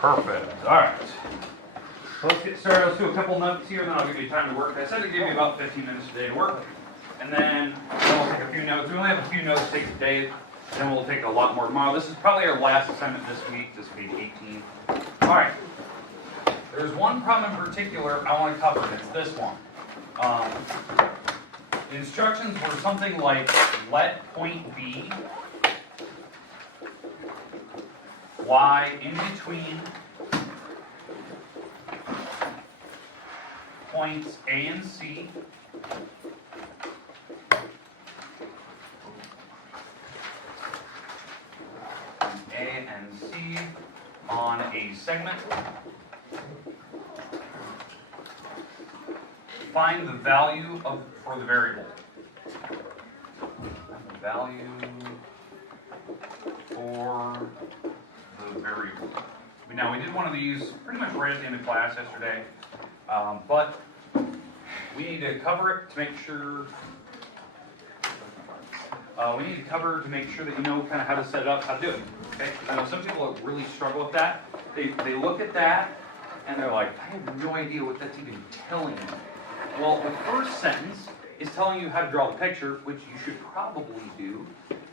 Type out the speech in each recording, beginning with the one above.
Perfect. All right. So let's get started. Let's do a couple notes here, and then I'll give you time to work. I said to give you about 15 minutes a day to work, and then we'll take a few notes. We only have a few notes to take today, then we'll take a lot more tomorrow. This is probably our last assignment this week week 18. All right. There's one problem in particular I want to cover, and it's this one. The instructions were something like, let point B lie in between points A and C A and C on a segment. Find the value for the variable. The value for the variable. Now we did one of these pretty much right at the end of class yesterday, but we need to cover it to make sure. We need to cover to make sure that you know kind of how to set it up, how to do it. Okay? I know some people really struggle with that. They look at that and they're like, I have no idea what that's even telling me. Well, the first sentence is telling you how to draw the picture, which you should probably do.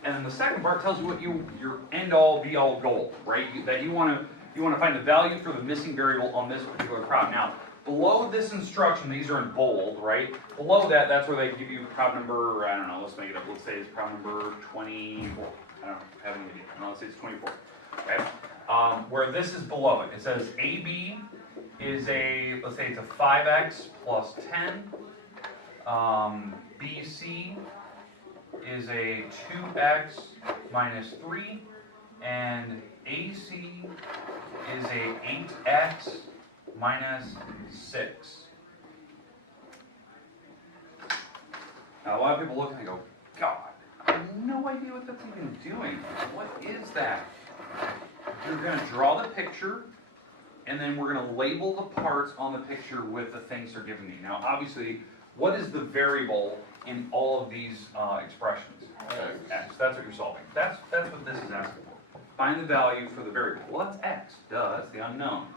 And then the second part tells you what your end-all, be-all goal, right? That you want to find the value for the missing variable on this particular problem. Now, below this instruction, these are in bold, right? Below that, that's where they give you problem number, I don't know, let's make it up. Let's say it's problem number 24. I don't have any idea. No, let's say it's 24. Okay? Where this is below it. It says AB is let's say it's a 5x plus 10. BC is a 2x minus 3. And AC is a 8x minus 6. Now, a lot of people look and they go, God, I have no idea what that's even doing. What is that? You're going to draw the picture, and then we're going to label the parts on the picture with the things they're giving me. Now, obviously, what is the variable in all of these expressions? X. That's what you're solving. That's what this is asking for. Find the value for the variable. Well, that's X. Duh, that's the unknown.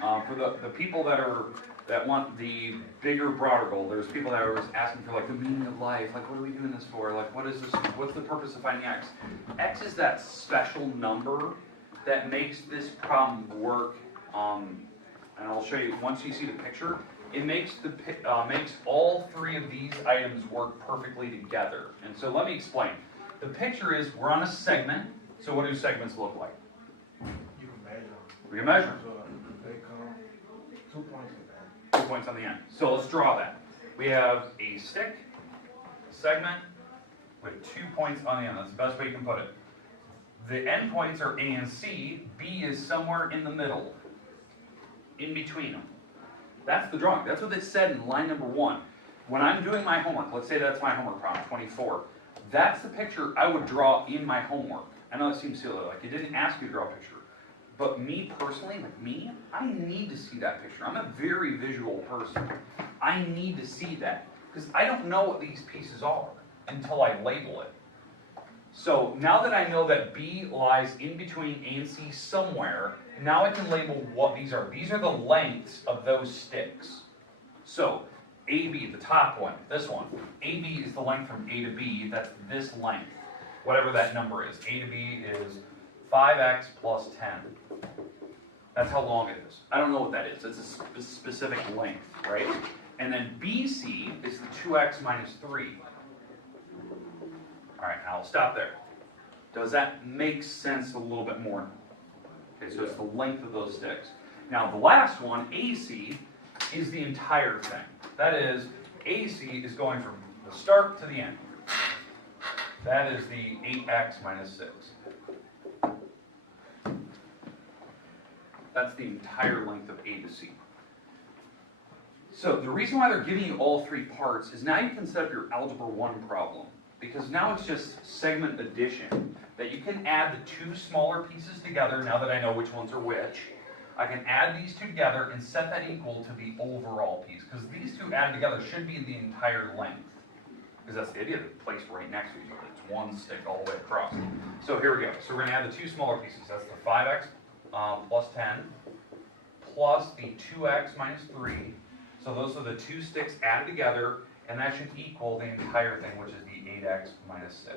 For the people that want the bigger, broader goal, there's people that are asking for like the meaning of life. Like, what are we doing this for? Like, what is this? What's the purpose of finding X? X is that special number that makes this problem work. And I'll show you once you see the picture. It makes makes all three of these items work perfectly together. And so let me explain. The picture is we're on a segment. So what do segments look like? You can measure. We can measure. So they come 2 points at the end. 2 points on the end. So let's draw that. We have a stick, a segment, with 2 points on the end. That's the best way you can put it. The end points are A and C. B is somewhere in the middle, in between them. That's the drawing. That's what it said in line number 1. When I'm doing my homework, let's say that's my homework problem, 24. That's the picture I would draw in my homework. I know it seems silly, like it didn't ask you to draw a picture. But me personally, I need to see that picture. I'm a very visual person. I need to see that. Because I don't know what these pieces are until I label it. So now that I know that B lies in between A and C somewhere, now I can label what these are. These are the lengths of those sticks. So AB, the top one, this one. AB is the length from A to B. That's this length, whatever that number is. A to B is 5x plus 10. That's how long it is. I don't know what that is. It's a specific length, right? And then BC is the 2x minus 3. All right, I'll stop there. Does that make sense a little bit more? Okay, so it's the length of those sticks. Now, the last one, AC, is the entire thing. That is, AC is going from the start to the end. That is the 8x minus 6. That's the entire length of A to C. So the reason why they're giving you all three parts is now you can set up your Algebra 1 problem. Because now it's just segment addition. That you can add the two smaller pieces together, now that I know which ones are which. I can add these two together and set that equal to the overall piece. Because these two added together should be the entire length. Because that's the idea, they're placed right next to each other. It's one stick all the way across. So here we go. So we're going to add the two smaller pieces. That's the 5x plus 10, plus the 2x minus 3. So those are the two sticks added together, and that should equal the entire thing, which is the 8x minus 6.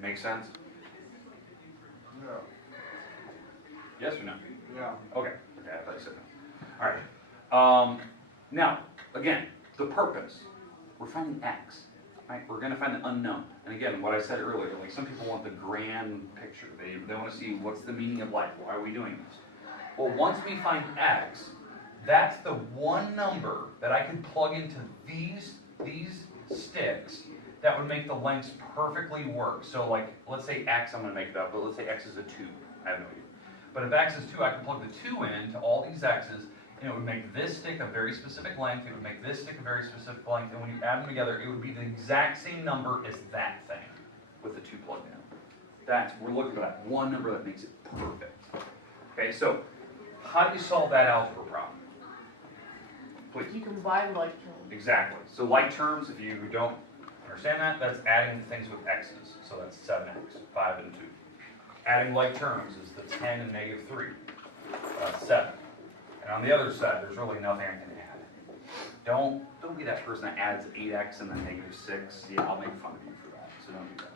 Make sense? No. Yes or no? Yeah. Okay, I thought you said no. All right. Now, again, the purpose. We're finding x, right? We're going to find the unknown. And again, what I said earlier, like some people want the grand picture. They want to see what's the meaning of life. Why are we doing this? Well, once we find x, that's the one number that I can plug into these sticks that would make the lengths perfectly work. So like, let's say x, I'm going to make it up, but let's say x is a 2. I have no idea. But if x is 2, I can plug the 2 in to all these x's, and it would make this stick a very specific length, it would make this stick a very specific length, and when you add them together, it would be the exact same number as that thing with the 2 plugged in. We're looking for that one number that makes it perfect. Okay, so how do you solve that algebra problem? Please. You combine like terms. Exactly. So like terms, if you don't understand that, that's adding things with x's. So that's 7x, 5 and 2. Adding like terms is the 10 and negative 3. That's 7. And on the other side, there's really nothing I can add. Don't be that person that adds 8x and then negative 6. Yeah, I'll make fun of you for that. So don't do that.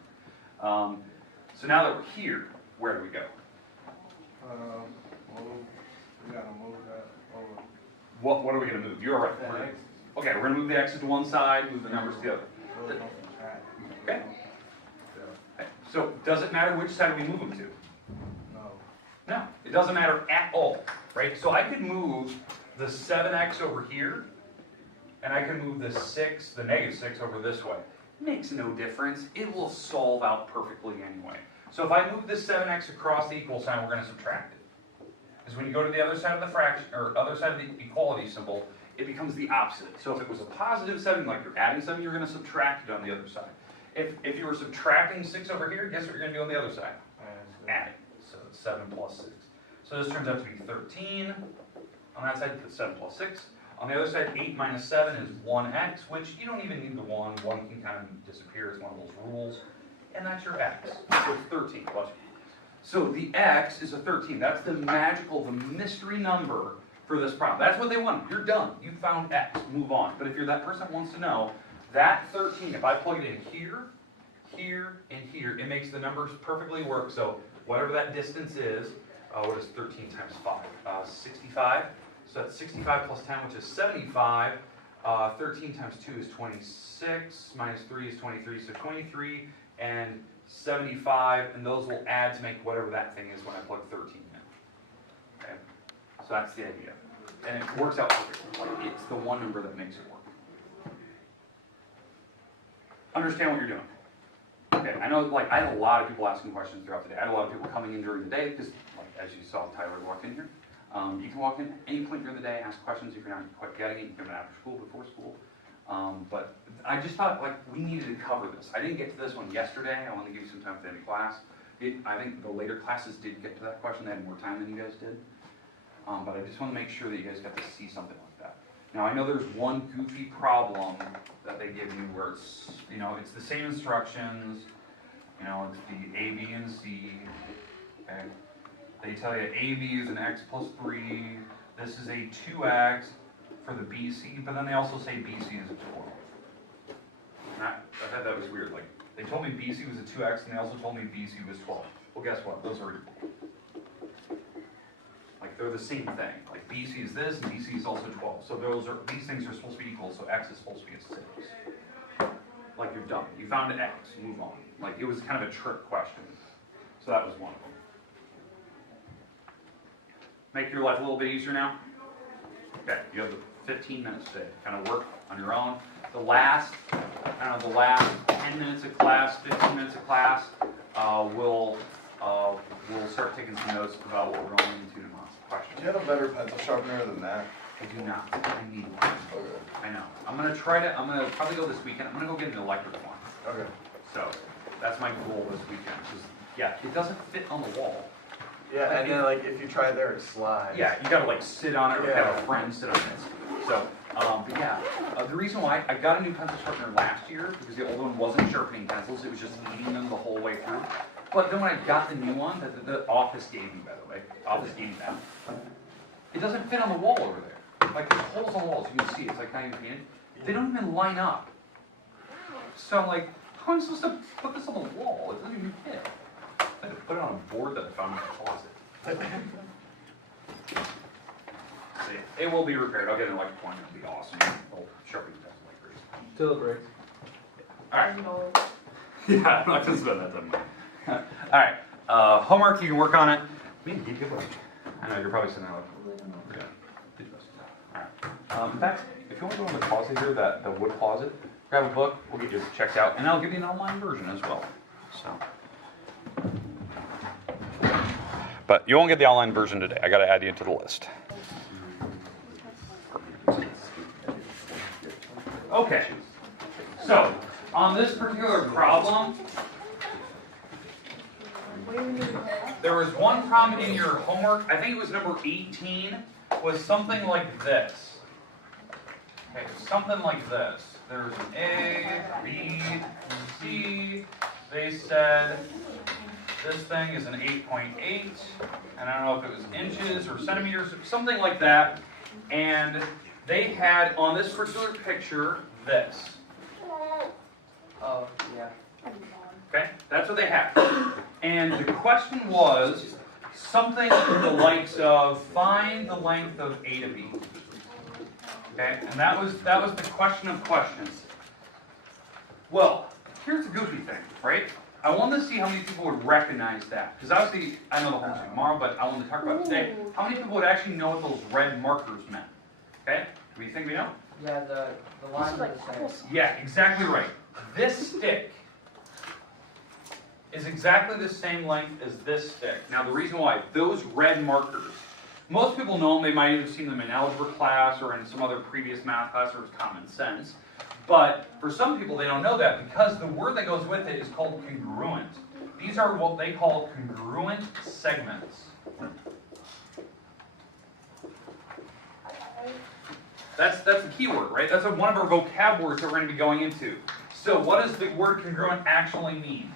So now that we're here, where do we go? We gotta move that over. What are we going to move? You're right. Okay, we're going to move the x's to one side, move the numbers to the other. Okay. Okay. So does it matter which side we move them to? No. No, it doesn't matter at all, right? So I could move the 7x over here, and I can move the negative 6 over this way. Makes no difference. It will solve out perfectly anyway. So if I move this 7x across the equal sign, we're going to subtract it. Because when you go to the other side of the fraction, or other side of the equality symbol, it becomes the opposite. So if it was a positive 7, like you're adding 7, you're going to subtract it on the other side. If you were subtracting 6 over here, guess what you're going to do on the other side? Add it. So it's 7 plus 6. So this turns out to be 13. On that side, it's 7 plus 6. On the other side, 8 minus 7 is 1x, which you don't even need the 1. 1 can kind of disappear. It's one of those rules. And that's your x. So it's 13 plus. So the x is a 13. That's the magical, the mystery number for this problem. That's what they want. You're done. You found x. Move on. But if you're that person that wants to know, that 13, if I plug it in here, here, and here, it makes the numbers perfectly work. So whatever that distance is, what is 13 times 5? 65. So that's 65 plus 10, which is 75. 13 times 2 is 26. Minus 3 is 23. So 23 and 75, and those will add to make whatever that thing is when I plug 13 in. Okay? So that's the idea. And it works out perfectly. Like, it's the one number that makes it work. Understand what you're doing. Okay, I know, like, I had a lot of people asking questions throughout the day. I had a lot of people coming in during the day, because, like, as you saw, Tyler walked in here. You can walk in at any point during the day, ask questions. If you're not quite getting it, you can come in after school, before school. But I just thought, like, we needed to cover this. I didn't get to this one yesterday. I wanted to give you some time at the end of class. I think the later classes did get to that question. They had more time than you guys did. But I just want to make sure that you guys got to see something like that. Now, I know there's one goofy problem that they give you where it's, you know, it's the same instructions. You know, it's the A, B, and C. Okay. They tell you AB is an x plus 3. This is a 2x for the BC, but then they also say BC is a 12. And I thought that was weird. Like, they told me BC was a 2x, and they also told me BC was 12. Well, guess what? Those are equal. Like, they're the same thing. Like, BC is this, and BC is also 12. So these things are supposed to be equal, so x is supposed to be a 6. Like, you're done. You found an x. Move on. Like, it was kind of a trick question. So that was one of them. Make your life a little bit easier now? Okay, you have the 15 minutes to kind of work on your own. The last 10 minutes of class, 15 minutes of class, we'll start taking some notes about what we're going into tomorrow. Questions? Do you have a better pencil sharpener than that? I do not. I need one. Okay. I know. I'm gonna probably go this weekend. I'm gonna go get an electric one. Okay. So that's my goal this weekend. Just, yeah, it doesn't fit on the wall. Yeah, and then like if you try there, it slides. Yeah, you gotta like sit on it or have Yeah. a friend sit on it. So, but yeah, the reason why I got a new pencil sharpener last year because the old one wasn't sharpening pencils; it was just eating them the whole way through. But then when I got the new one that the office gave me, by the way, office gave me that, it doesn't fit on the wall over there. Like there's holes on the walls, you can see, it's like not even painted. They don't even line up. So I'm like, how am I supposed to put this on the wall? It doesn't even fit. I had to put it on a board that I found in the closet. See, it will be repaired. I'll get an electric one. It'll be awesome. I'll sharpen it down like crazy. Till it breaks. Alright. Yeah, I'm not gonna spend that time. Alright. Homework, you can work on it. We can keep going. I know you're probably sitting there like, yeah. Alright. In fact, if you want to go in the closet here, the wood closet, grab a book, we'll get you checked out, and I'll give you an online version as well. So. But you won't get the online version today. I gotta add you to the list. Okay. So, on this particular problem, there was one problem in your homework, I think it was number 18, was something like this. Okay, something like this. There's an A, B, and C. They said this thing is an 8.8, and I don't know if it was inches or centimeters, something like that. And they had, on this particular picture, this. Oh, yeah. Okay, that's what they had. And the question was something in the likes of find the length of A to B. Okay, and that was the question of questions. Well, here's the goofy thing, right? I wanted to see how many people would recognize that. Because obviously, I know the whole thing tomorrow, but I wanted to talk about it today. How many people would actually know what those red markers meant? Okay, do you think we know? Yeah, the lines are the same. Yeah, exactly right. This stick is exactly the same length as this stick. Now the reason why, those red markers, most people know them, they might have seen them in algebra class or in some other previous math class, or it's common sense. But for some people they don't know that because the word that goes with it is called congruent. These are what they call congruent segments. That's the key word, right? That's one of our vocab words that we're going to be going into. So what does the word congruent actually mean?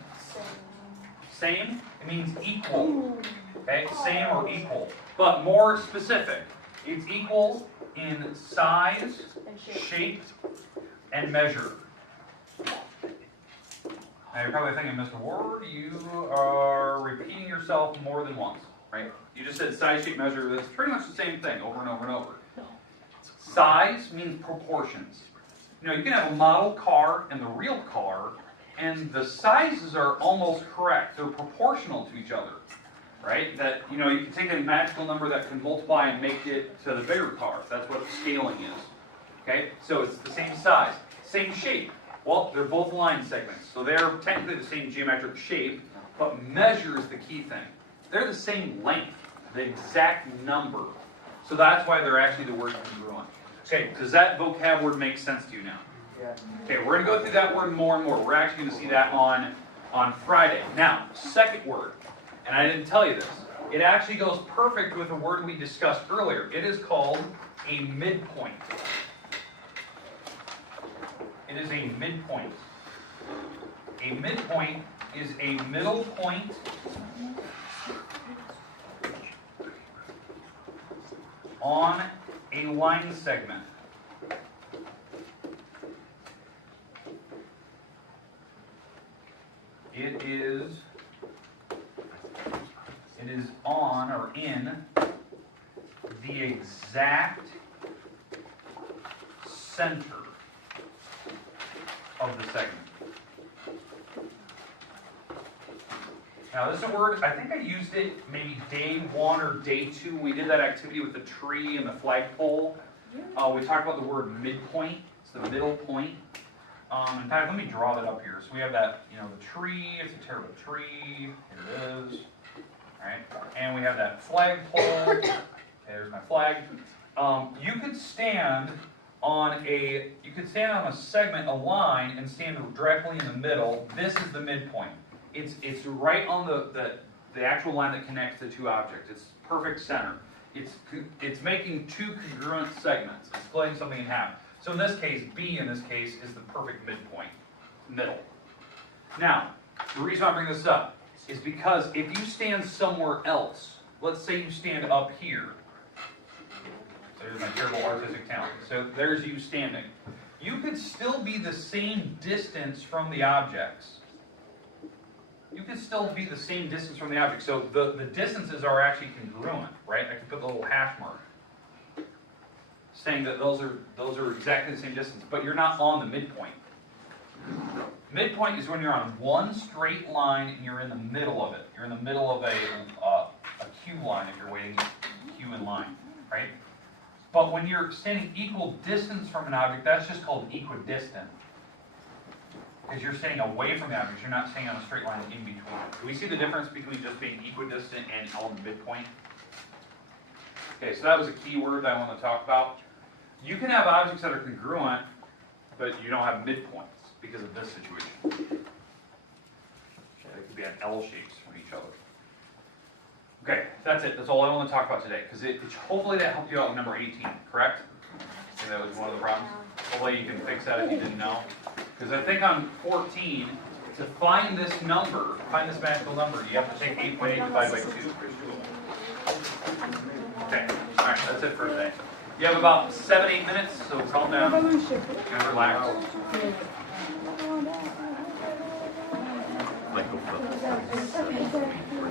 Same? It means equal. Okay? Same or equal. But more specific. It's equal in size, shape, and measure. Now you're probably thinking, Mr. Ward, you are repeating yourself more than once, right? You just said size, shape, measure. That's pretty much the same thing over and over and over. Size means proportions. You know, you can have a model car and the real car, and the sizes are almost correct. They're proportional to each other, right? That, you know, you can take a magical number that can multiply and make it to the bigger car. That's what scaling is. Okay? So it's the same size. Same shape. Well, they're both line segments. So they're technically the same geometric shape, but measure is the key thing. They're the same length, the exact number. So that's why they're actually the word congruent. Okay, does that vocab word make sense to you now? Yeah. Okay, we're going to go through that word more and more. We're actually going to see that on Friday. Now, second word, and I didn't tell you this. It actually goes perfect with a word we discussed earlier. It is called a midpoint. It is a midpoint. A midpoint is a middle point on a line segment. It is on or in the exact center of the segment. Now this is a word, I think I used it maybe day 1 or day 2. We did that activity with the tree and the flagpole. We talked about the word midpoint. It's the middle point. In fact, let me draw that up here. So we have that, you know, the tree, it's a terrible tree. Here it is. Alright. And we have that flagpole. Okay, there's my flag. You could stand on a segment, a line, and stand directly in the middle. This is the midpoint. It's right on the actual line that connects the two objects. It's perfect center. It's making two congruent segments. It's splitting something in half. So in this case, B in this case is the perfect midpoint, middle. Now, the reason I bring this up, is because if you stand somewhere else, let's say you stand up here. So here's my terrible artistic talent. So there's you standing. You could still be the same distance from the objects. You could still be the same distance from the object. So the distances are actually congruent, right? I can put the little hash mark saying that those are exactly the same distance, but you're not on the midpoint. Midpoint is when you're on one straight line and you're in the middle of it. You're in the middle of a queue line if you're waiting queue in line, right? But when you're standing equal distance from an object, that's just called equidistant. Because you're standing away from the object, you're not staying on a straight line in between. Do we see the difference between just being equidistant and on the midpoint? Okay, so that was a key word that I want to talk about. You can have objects that are congruent, but you don't have midpoints because of this situation. Okay, they could be at L shapes from each other. Okay, that's it. That's all I want to talk about today. Because hopefully that helped you out with number 18, correct? Okay, that was one of the problems. Hopefully you can fix that if you didn't know. Because I think on 14, to find this number, find this magical number, you have to take 8.8 divided by 2. Okay, alright, that's it for today. You have about 7-8 minutes, so calm down and relax. Like, go for it.